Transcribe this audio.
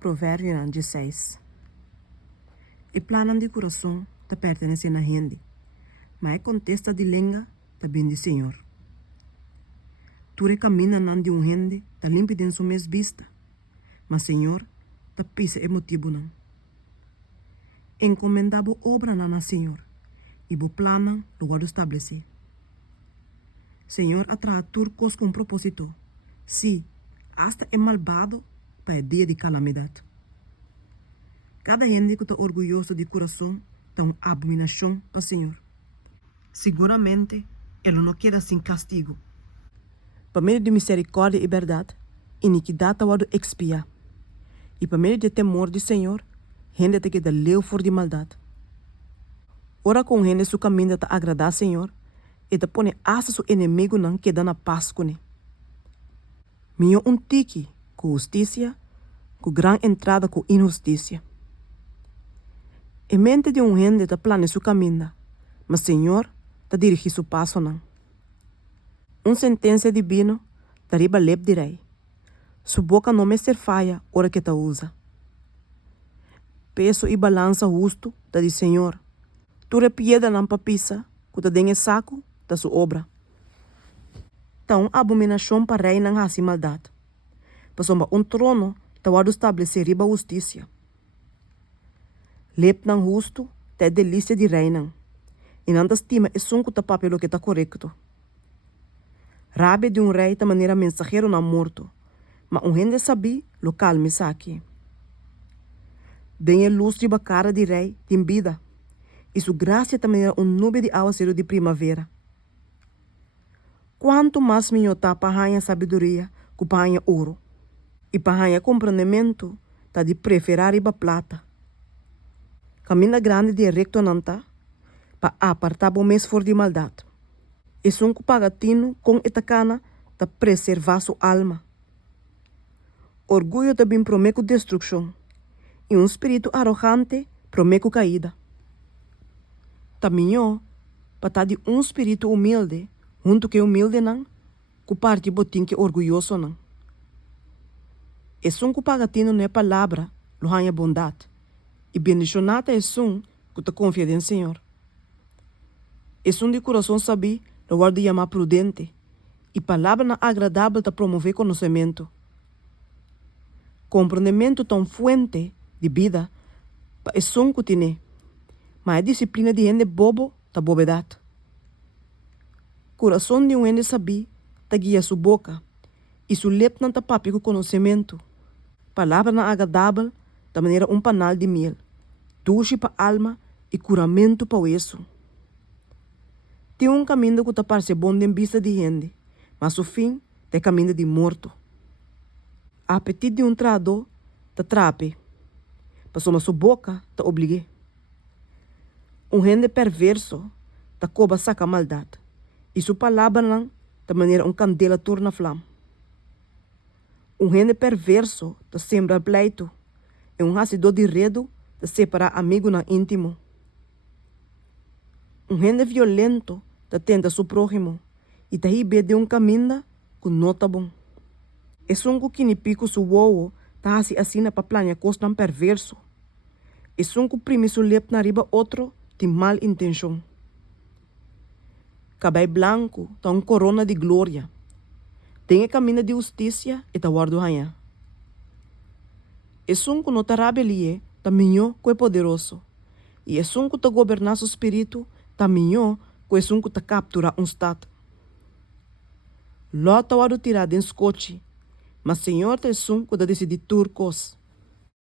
Provérbio 16. E plano de coração te pertence na gente, mas contesta de língua também de Senhor. Tu recamina nan de gente, te limpa de sua mes vista, mas Senhor, te pisa emotivo não. Encomendabo obra na Senhor, e bo plano lugar estabelecer. Senhor atrae turcos com propósito, sim, hasta é malvado para o dia de calamidade. Cada gente que está orgulhoso de coração tem uma abominação para o Senhor. Seguramente, Ele não quer sem castigo. Para meio de misericórdia e verdade, iniquidade está expiar. E para meio de temor do Senhor, gente te queda leu for de maldade. Ora com gente su caminho te agradar ao Senhor, e te põe asa su inimigo não queda na paz com ele. Minha tique com justiça, com grande entrada com injustiça. Em mente de gente te plane su caminho, mas Senhor te dirige su passo não. Sentença divina te riba lep de rei. Su boca não me ser falha hora que te usa. Peso e balança justo te di Senhor. Tu repieda não papisa, que te dengue saco da sua obra. Então, abominação para rei não há maldade. Passou trono, te wado estabelecer riba justiça. Lep não justo, te delícia de rei não. E não te estima é sunco te papelo que tá correto. Rabe de rei de maneira mensageiro não morto, mas gente sabe, lo calme aqui. Denha luz de cara de rei, tem vida. E sua graça também é nube de aguaceiro de primavera. Quanto mais minho tá pahanha sabedoria, que pahanha ouro. E pahanha compreendimento, tá de preferar riba plata. Caminha grande de recto não tá, para apartar o mês for de maldade. E são pagatino com etacana tá preservar sua alma. Orgulho também promete destruição. E espírito arrogante promete caída. Taminho, para de espírito humilde, junto que humilde não, que parte botim que orgulhoso não. E som que pagatino não é palavra, lo hanha bondade. E bendicionata é som que te confia em Senhor. E som de coração sabe, lo guarda chamar prudente. E palavra não agradável te promover conhecimento. Compreendimento tão fuente de vida, é som que tiene. Mas a disciplina de gente bobo, tá bobedade. Coração de gente sabi, tá guia sua boca. E sua lep não tá papi com conhecimento. Palavra não agradável, da maneira panal de miel. Duche para alma e curamento para o isso. Tem caminho que tá parece bom em vista de gente, mas o fim é caminho de morto. A apetite de traidor tá trape. Passou sua boca tá obrigue. Gente perverso tá coba saca maldade. E sua palavra não da maneira candela torna flama. Gente perverso tá sembra pleito. E racidor de redo tá separar amigo na íntimo. Gente violento tá tenta seu próximo. E tá ribe de caminho que não tá bom. E sunco que ni pico su uovo tá assina pa plania costan perverso. E sunco primi su lep na riba outro de mal intenção. Cabelo branco tá corona de glória. Tem caminho de justiça e tá guardo hanha. E sunco não tá rabelie, tá minho que é poderoso. E sunco tá governar su espírito, tá minho que sunco tá capturar estado. Ló tá guardo tirar den skochi. Mas Senhor te sun que decidir turcos.